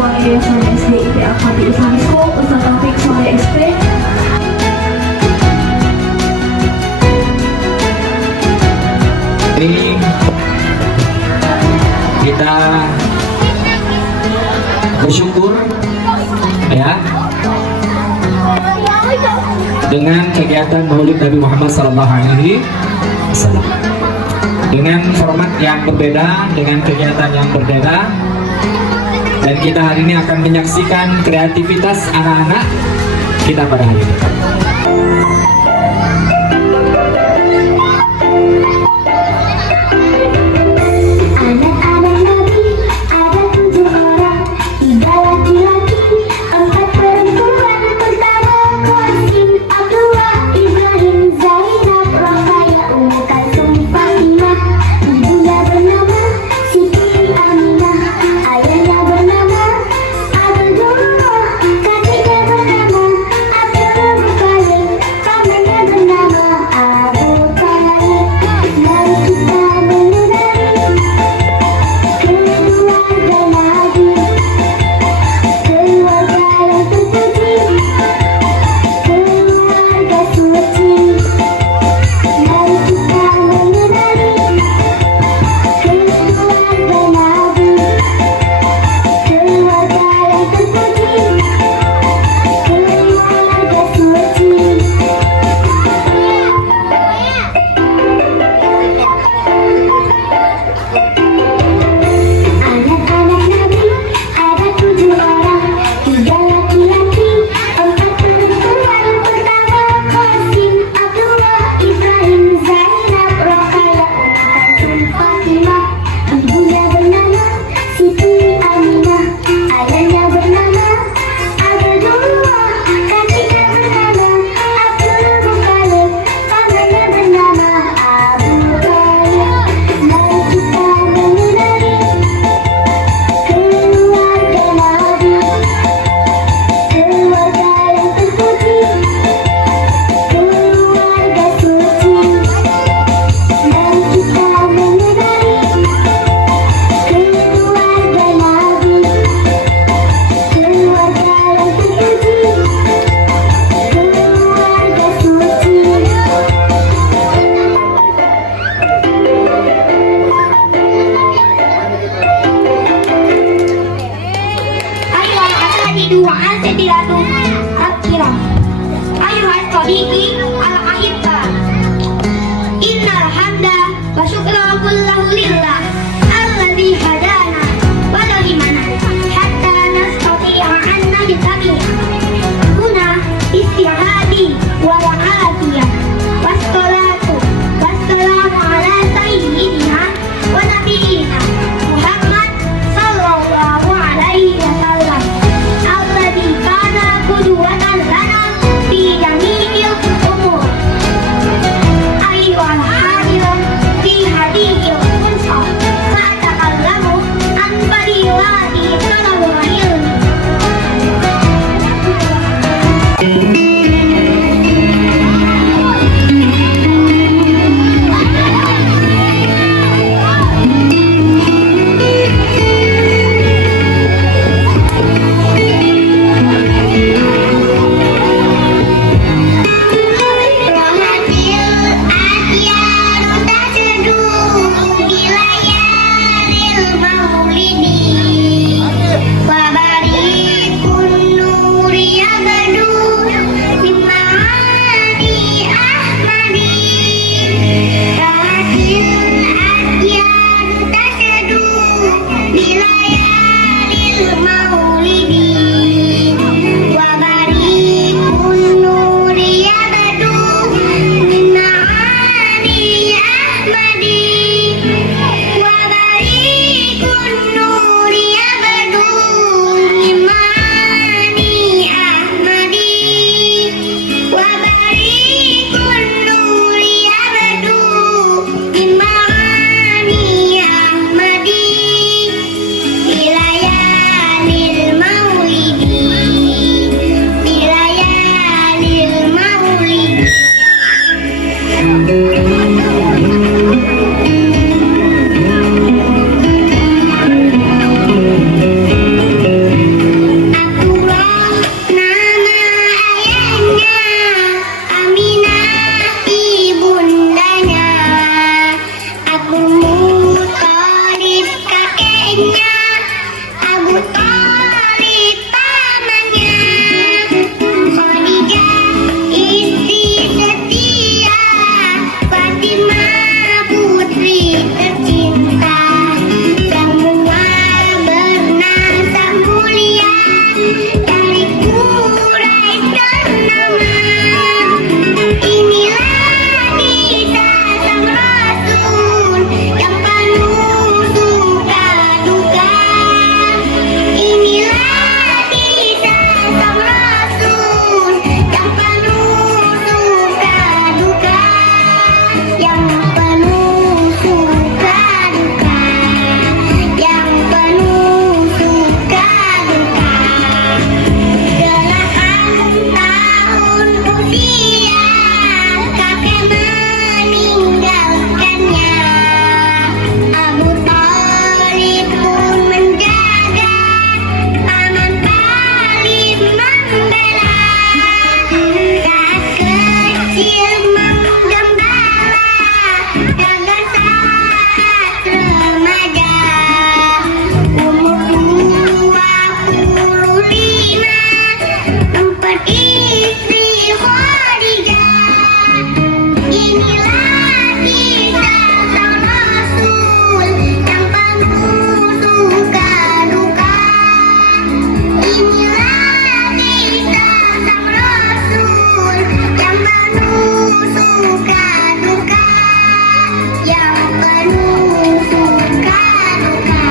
Ketua Yayasan SDIP Al-Fatih Islamic School, Ustaz Taufik Soleh SP. Ini kita bersyukur ya dengan kegiatan Maulid Nabi Muhammad SAW dengan format yang berbeda, dengan kegiatan yang berbeda, dan kita hari ini akan menyaksikan kreativitas anak-anak kita pada hari ini. yang penuh suka duka,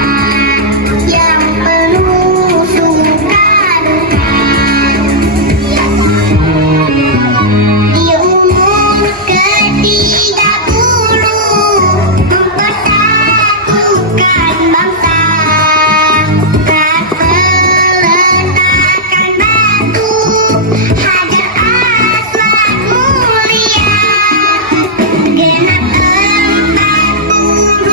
yang penuh suka duka. Di umur ke-30 mempersatukan bangsa, saat peletakan batu Hajar Aswad mulia, genap 40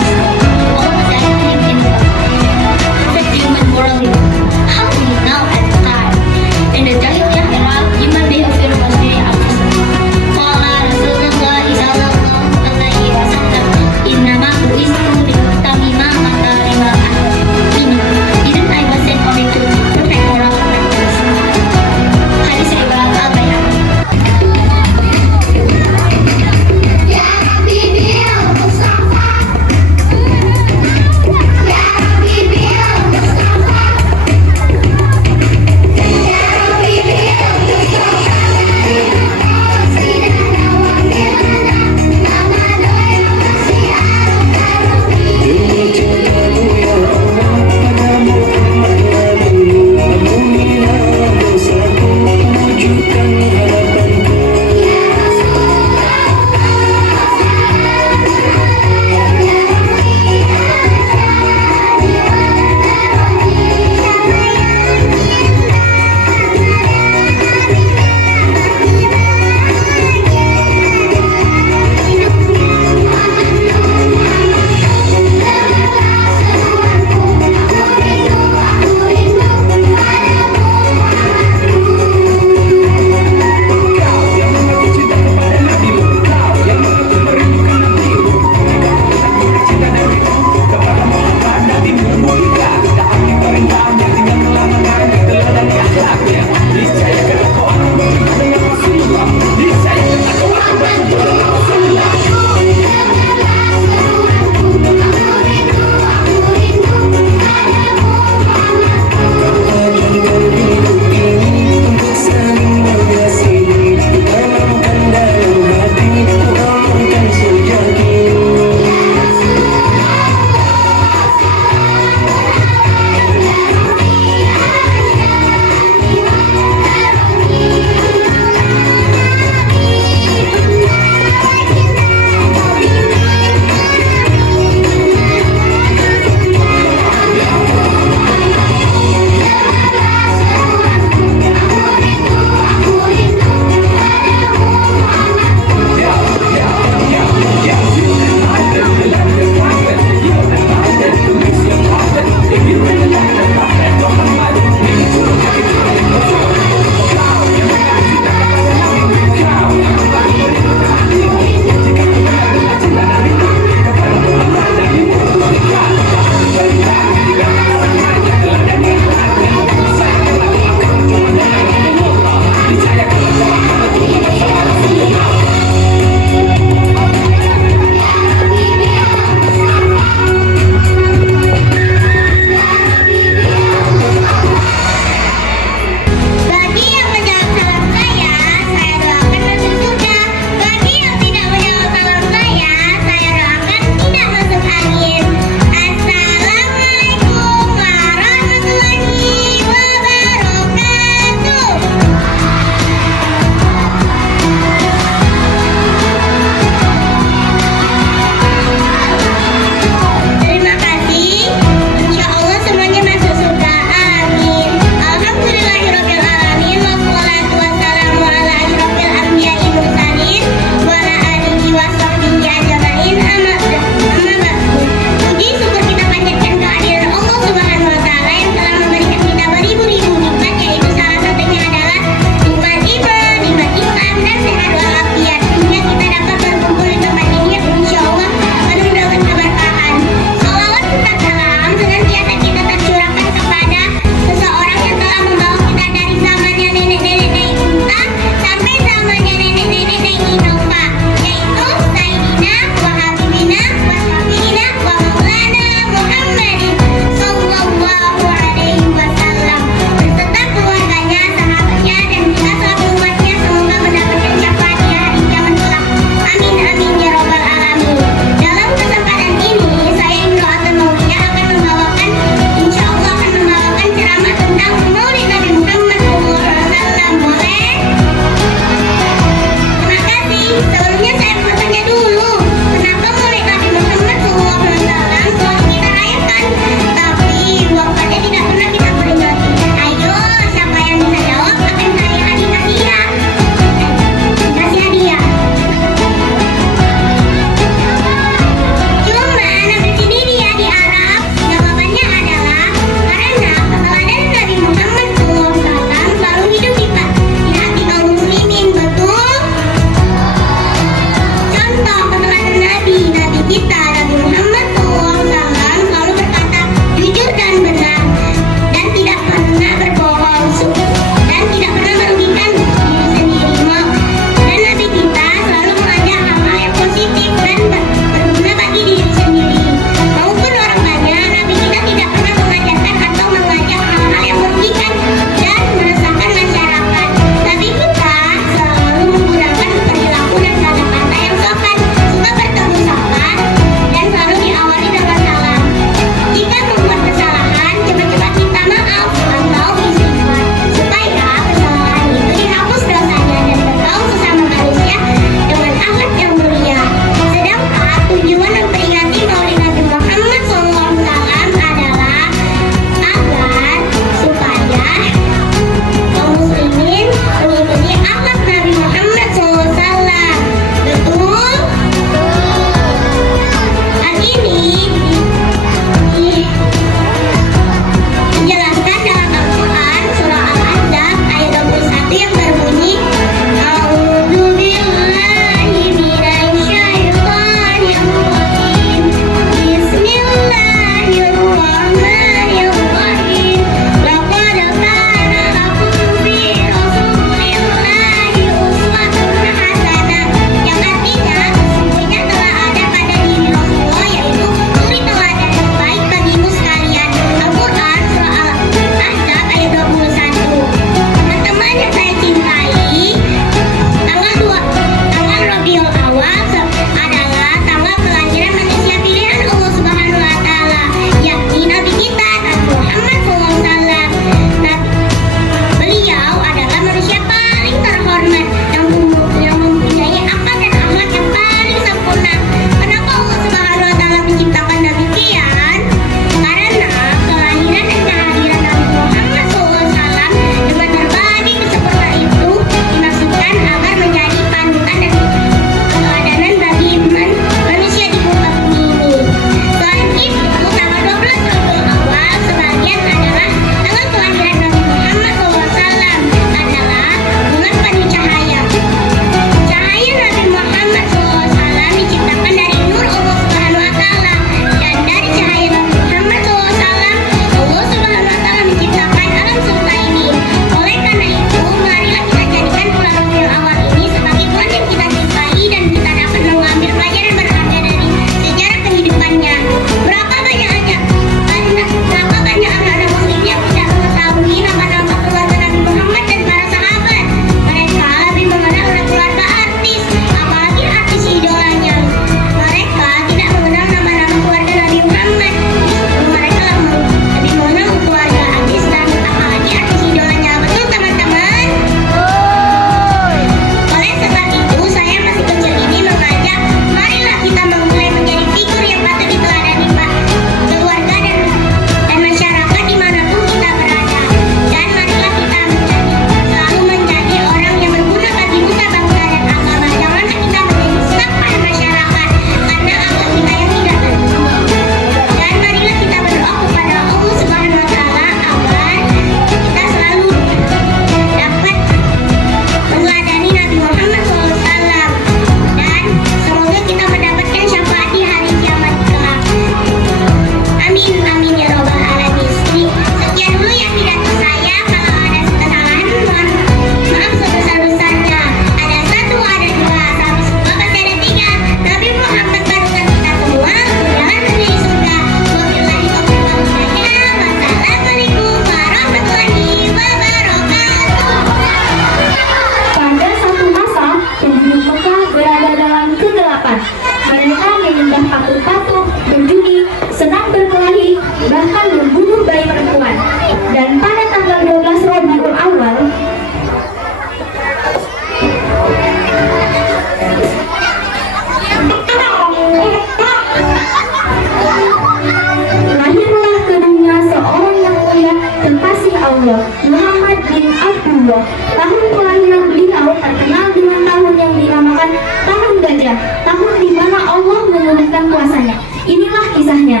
tahun di mana Allah mengumumkan kuasanya. Inilah kisahnya.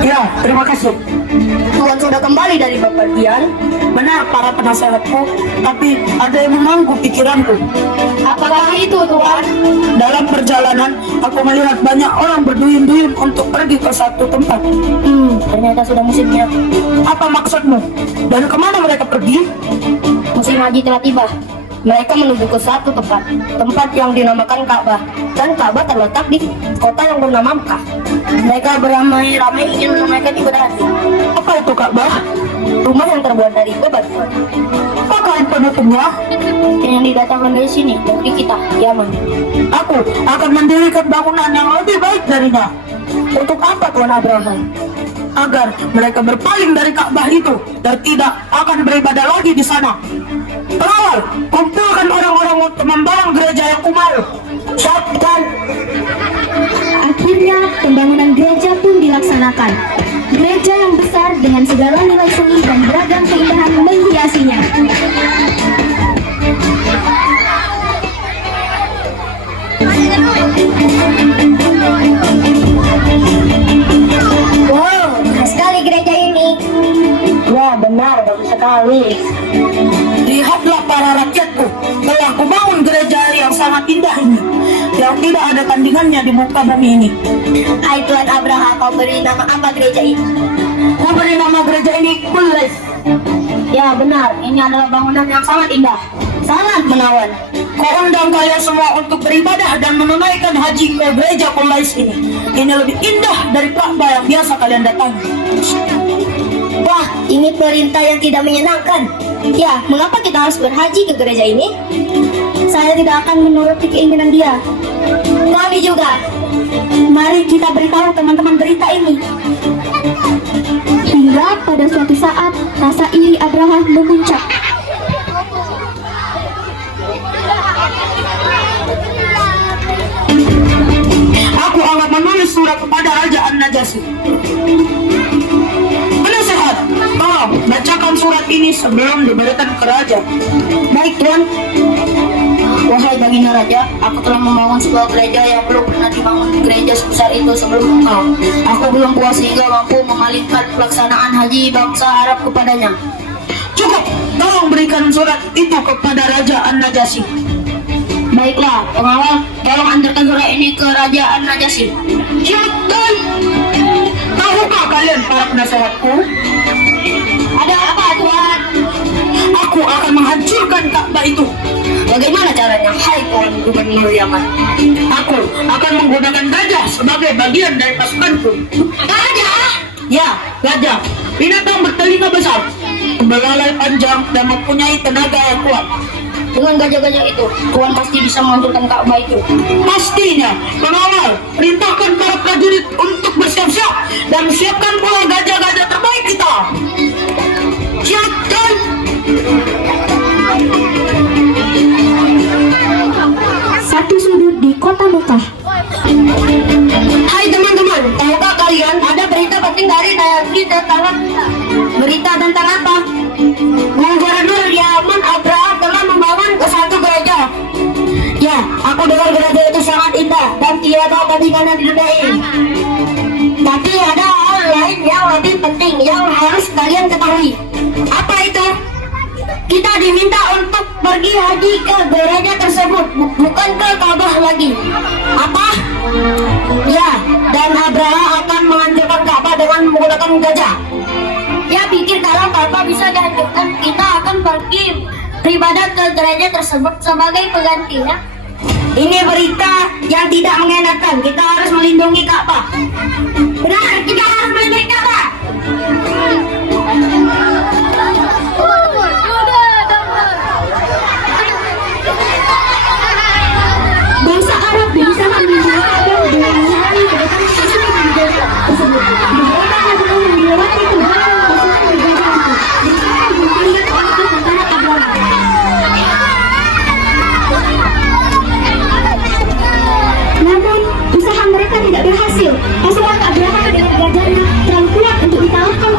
Ya, terima kasih. Tuhan sudah kembali dari bepergian. Benar para penasehatku, tapi ada yang mengganggu pikiranku. Apakah itu, Tuhan? Dalam perjalanan, aku melihat banyak orang berduyun-duyun untuk pergi ke satu tempat. Ternyata sudah musimnya. Apa maksudmu? Dan kemana mereka pergi? Musim haji telah tiba. Mereka menuju ke satu tempat yang dinamakan Ka'bah, dan Ka'bah terletak di kota yang bernama Makkah. Mereka beramai-ramai ingin menunaikan ibadah haji. Apa itu Ka'bah? Rumah yang terbuat dari bebatuan Apakah penutupnya? yang didatangkan dari sini, dari kita, Yaman. Aku akan mendirikan bangunan yang lebih baik darinya. Untuk apa, Tuan Abraham? Agar mereka berpaling dari Ka'bah itu dan tidak akan beribadah lagi di sana. Pengawal, kumpulkan orang-orang untuk membangun gereja yang kumail. Siapkan. Akhirnya pembangunan gereja pun dilaksanakan. Gereja yang besar dengan segala nilai seni dan beragam keindahan menghiasinya. Wow, khas sekali gereja ini. Ya benar, bagus sekali. Lihatlah para rakyatku, telah kubangun gereja yang sangat indah ini, yang tidak ada tandingannya di muka bumi ini. Hai Tuan Abraham, kau beri nama apa gereja ini? Ku beri nama gereja ini Kulais. Ya benar, ini adalah bangunan yang sangat indah, sangat menawan. Ku undang kalian semua untuk beribadah dan menunaikan haji ke gereja Kulais ini. Ini lebih indah dari Ka'bah yang biasa kalian datangi. Wah, ini perintah yang tidak menyenangkan. Ya, mengapa kita harus berhaji ke gereja ini? Saya tidak akan menuruti keinginan dia. Kami juga. Mari kita beritahu teman-teman berita ini. Hingga pada suatu saat, rasa iri Abraham memuncak. Aku akan menulis surat kepada Raja An-Najasyi. Penasehat, tolong bacakan surat ini sebelum diberikan ke Raja. Baik, Tuan. Wahai baginda raja, aku telah membangun sebuah gereja yang belum pernah dibangun gereja sebesar itu sebelum engkau. Aku belum puas sehingga mampu memalingkan pelaksanaan haji bangsa Arab kepadanya. Cukup, tolong berikan surat itu kepada Raja An-Najasyi. Baiklah, pengawal, tolong antarkan surat ini ke Raja An-Najasyi. Siap, Tuan. Tahukah kalian para penasehatku? Ada apa, Tuan? Aku akan menghancurkan Ka'bah itu. Bagaimana caranya? Hai Tuan Gubernur Yaman. Aku akan menggunakan gajah sebagai bagian dari pasukanku. Gajah? Ya, gajah. Binatang bertelinga besar, belalai panjang, dan mempunyai tenaga yang kuat. Dengan gajah-gajah itu, Tuan pasti bisa menghancurkan Ka'bah itu. Pastinya, pengawal, perintahkan para prajurit untuk bersiap-siap dan siapkan pula gajah-gajah terbaik kita. Siapkan. Satu sudut di kota Mekah. Hai teman-teman, tahukah kalian ada berita penting dari Najasyi tentang Berita tentang apa? Gubernur Yaman Abraham telah membangun ke satu gereja. Ya, aku dengar gereja itu sangat indah dan tiada tandingannya di dunia ini. Tapi ada hal lain yang lebih penting yang harus kalian ketahui. Apa itu? Kita diminta untuk pergi haji ke gereja tersebut, bukan ke Ka'bah lagi. Apa? Ya, dan Abraham akan menghancurkan Ka'bah dengan menggunakan gajah. Ya, pikir kalau Ka'bah bisa dihancurkan, kita akan pergi beribadah ke gereja tersebut sebagai penggantinya. Ini berita yang tidak mengenakan. Kita harus melindungi Ka'bah. Benar, kita harus melindungi Ka'bah. Bangsa Arab bisa melindungi Ka'bah dengan mencari kedatangan pasukan di gereja tersebut. Mereka harus melewati kedatangan pasukan di gereja itu. Mereka melihat untuk tentara Abraham. Namun, usaha mereka tidak berhasil. Pasukan Abraham dengan gajahnya terlalu kuat untuk dikalahkan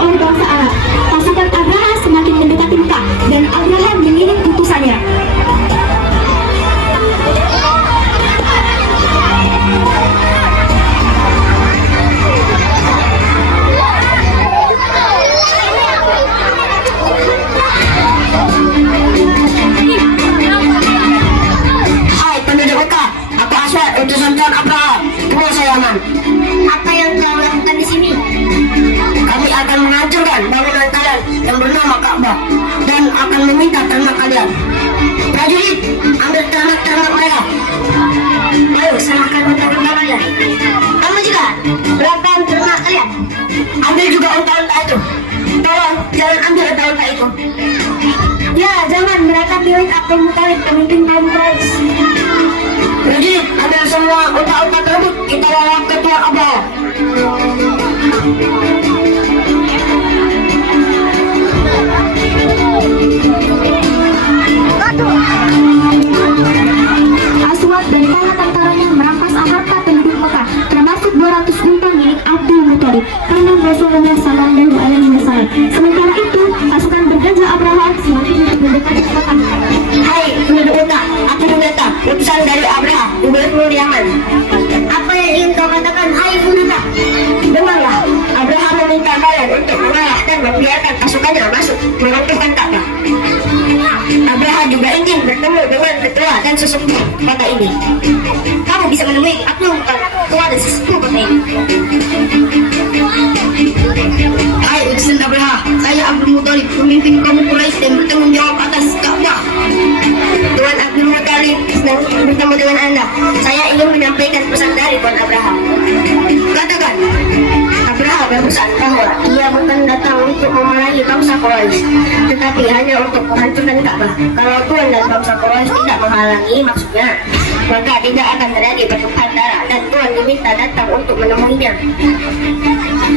minta ternak kalian. Prajurit, ambil ternak mereka. Ayo, serahkan unta-unta kalian. Kamu juga, berapa ternak kalian? Ambil juga unta-unta itu. Tolong, jangan ambil unta-unta itu. Ya, jangan, mereka milik Abdul Muthalib, pemimpin kaum Quraisy. Prajurit, ambil semua unta-unta tersebut. Kita bawa ke Tuan Abraha. Aswad dan para tentaranya merampas harta penduduk Mekah, termasuk 200 unta milik Abdul Muthalib, paman Rasulullah Sallallahu Alaihi Wasallam. Sementara itu, pasukan bergajah Abraha semakin mendekati Mekah. Hai, penduduk unta, aku mendatang utusan dari Abraha, gubernur Yaman. Apa yang ingin kau katakan, hai penduduk? Dengarlah, Abraha meminta kalian untuk mengalah dan membiarkan pasukannya masuk meruntuhkan Ka'bah. Abraha juga ingin bertemu dengan ketua dan sesepuh kota ini. Kamu bisa menemui aku, ketua dan sesepuh kota ini. Hai utusan Abraha, saya Abdul Muthalib, pemimpin kaum Quraisy dan bertanggung jawab atas Ka'bah. Tuan Abdul Muthalib sedang bertemu dengan Anda. Saya ingin menyampaikan pesan dari Tuan Abraha. Katakan. Abraha berpesan bahwa ia bukan datang untuk memerangi bangsa Quraisy, tetapi hanya untuk menghancurkan Ka'bah. Kalau Tuan dan bangsa Quraisy tidak menghalangi maksudnya, maka tidak akan terjadi pertumpahan darah dan Tuan diminta datang untuk menemuinya.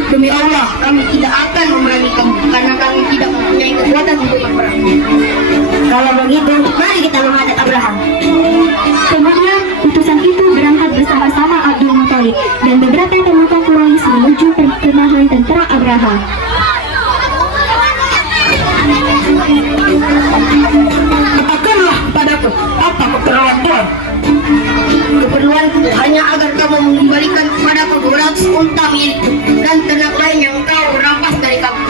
Demi Allah, kami tidak akan memerangi kamu karena kami tidak mempunyai kekuatan untuk berperang. Kalau begitu, mari kita menghadap Abraha. Kemudian, utusan itu berangkat bersama-sama Abdul Muthalib dan beberapa pemuka Quraisy menuju perkemahan tentara Abraha. Katakanlah padaku, apa keperluan Tuan? Keperluan hanya agar kamu mengembalikan kepadaku 200 unta milikku dan ternak lain yang kau rampas dari kamu.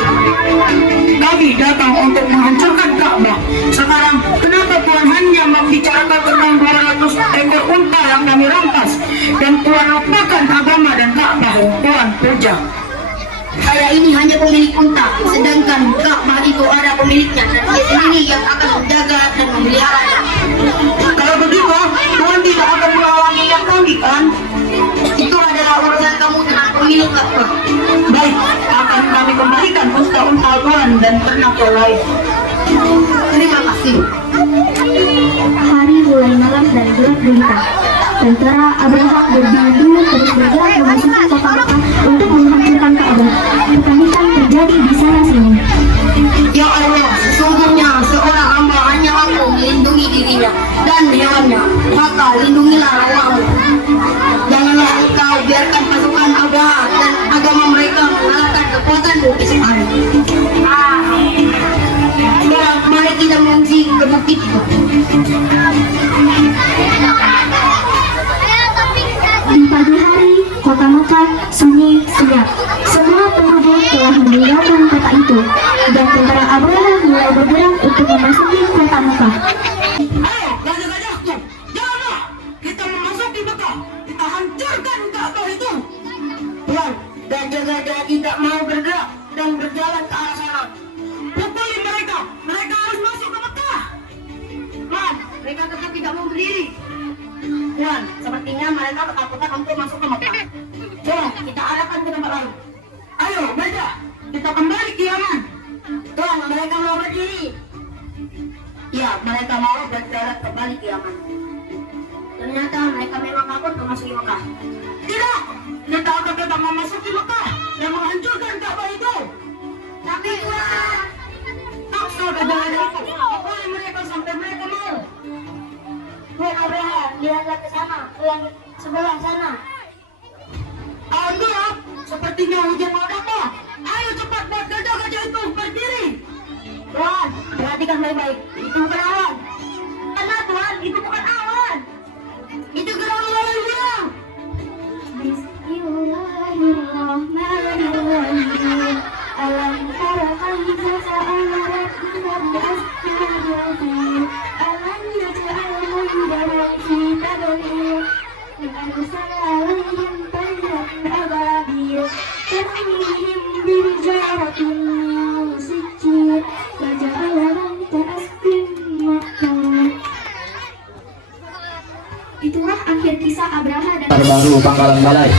Kami datang untuk menghancurkan Ka'bah. Sekarang, kenapa Tuan hanya membicarakan tentang 200 ekor unta yang kami rampas dan Tuan lupakan agama dan Ka'bah yang Tuan puja? Saya ini hanya pemilik unta, sedangkan Ka'bah itu ada pemiliknya dan dia sendiri yang akan menjaga dan memeliharanya. Kalau begitu, Tuan tidak akan melawangi yang kami kan? Itu adalah urusan kamu dengan pemilik Ka'bah. Baik, akan kami kembalikan unta-unta Tuan dan ternak yang lain. Terima kasih. Hari mulai malam dan gelap gulita. Tentara Abraha berbadu terus bergerak memasuki kota Mekah untuk menghancurkan Ka'bah. Kepanikan terjadi di sana sini. Ya Allah, sesungguhnya seorang hamba hanya mampu melindungi dirinya dan hewannya, maka lindungilah nyawamu. Janganlah engkau biarkan pasukan Abraha dan agama mereka mengalahkan kekuatanmu esok hari. Sekarang mari kita mengungsi ke bukit itu. Di pagi hari, kota Mekah sunyi senyap. Semua penduduk telah meninggalkan kota itu, dan tentara Abraha mulai bergerak untuk memasuki kota Mekah. Ayo, gajah-gajahku, janganlah kita memasuki Mekah. Kita hancurkan Ka'bah itu. Tuan, gajah-gajah tidak mau bergerak dan berjalan ke arah sana. Pukuli mereka, mereka harus masuk ke Mekah. Tuan, mereka tetap tidak mau berdiri. Tuan, sepertinya mereka ketakutan untuk masuk ke Mekah. Tuan, kita arahkan ke tempat lain. Ayo, gajah, kita kembali ke Yaman. Tuan, mereka mau berdiri. Ya, mereka mau berjalan kembali ke Yaman. Ternyata mereka memang takut memasuki Mekah. Tidak, kita akan tetap memasuki Mekah dan menghancurkan Ka'bah itu. Tapi Tuan, Paksa gajah-gajah itu, pukuli mereka sampai mereka mau. Tuan Abraha, lihatlah ke sana, ke yang sebelah sana. Alhamdulillah, sepertinya hujan mau datang. Ayo cepat buat gajah-gajah itu berdiri. Tuan, perhatikan baik-baik. Itu bukan awan. Karena Tuan, itu bukan awan. Itu gerang hilang. Bismillahirrahmanirrahim. Alam tara kaifa fa'ala rabbuka bi'ashabil alam yaj'al kaydahum fi tadlil وأرسل عليهم طيرا أبابيل ترميهم بحجارة من سجيل فجعلهم كعصف Baru Pangkalan Balai.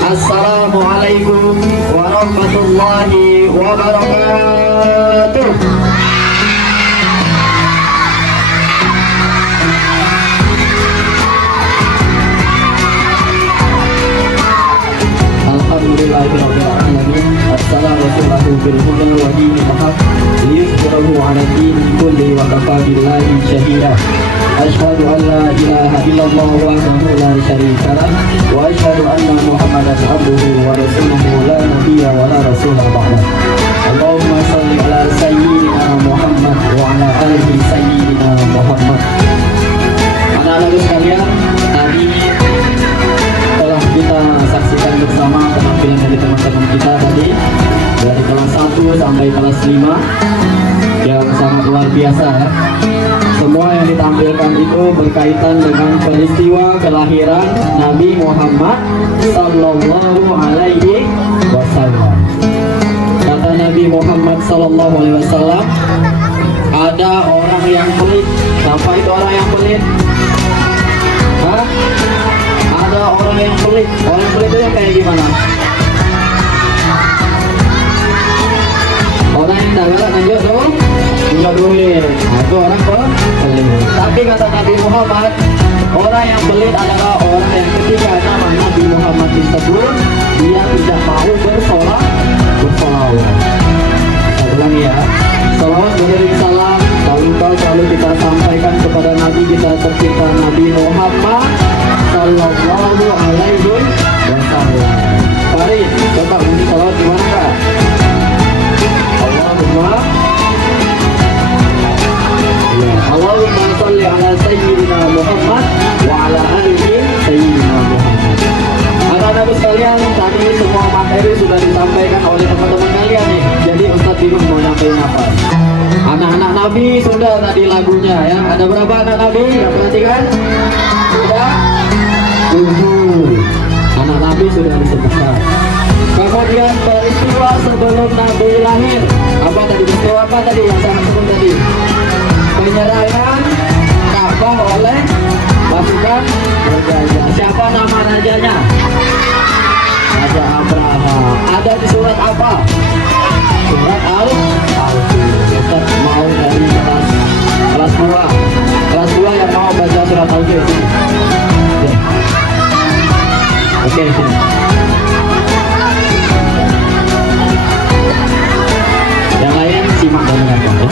Assalamualaikum warahmatullahi wabarakatuh. Alhamdulillahirrahmanirrahim. Assalamualaikum warahmatullahi wabarakatuh. Liyuzhirahu ala din kulli wa kafa billahi syahida. Asyhadu an la ilaha illallah wahdahu la syarika lah wa asyhadu anna Muhammadan abduhu wa rasuluhu la nabiyya wa la rasula ba'da. Allahumma shalli ala sayyidina Muhammad wa ala alihi sayyidina Muhammad. Anak-anak sekalian, tadi telah kita saksikan bersama penampilan dari teman-teman kita tadi dari kelas 1 sampai kelas 5 yang sangat luar biasa ya. Semua yang ditampilkan itu berkaitan dengan peristiwa kelahiran Nabi Muhammad Sallallahu Alaihi Wasallam. Kata Nabi Muhammad Sallallahu Alaihi Wasallam, ada orang yang pelit. Siapa itu orang yang pelit? Hah? Ada orang yang pelit. Orang pelit itu kayak gimana? Orang yang tak galak lanjut dong. Enggak boleh. Nah, itu orang pelit. Tapi kata Nabi Muhammad, orang yang pelit adalah orang yang ketika nama Nabi Muhammad disebut, dia tidak mau bersolawat. Saya ulangi ya. Salawat mengirim salam selalu kita sampaikan kepada Nabi kita tercinta Nabi Muhammad Sallallahu Alaihi Wasallam. Mari coba bunyi salawat gimana kak? Allahumma salli ala sayyidina Muhammad wa ala alihi sayyidina Muhammad. Anak-anak sekalian, tadi semua materi sudah disampaikan oleh teman-teman kalian nih. Jadi Ustadz bingung mau nyampein apa. Anak-anak Nabi sudah tadi lagunya ya. Ada berapa anak Nabi? Yang perhatikan? Sudah 7. Anak Nabi sudah disebutkan. Kemudian peristiwa sebelum Nabi lahir. Apa tadi? Peristiwa apa tadi yang saya sebut tadi? Penyerangan Ka'bah oleh pasukan bergajah. Siapa nama rajanya? Raja Abraham. Ada di surat apa? Surat Al-Kahfi. Ustaz mau dari kelas 2. Kelas 2 yang mau baca surat Al-Kahfi. Oke, sini. Yang lain simak dan dengarkan ya.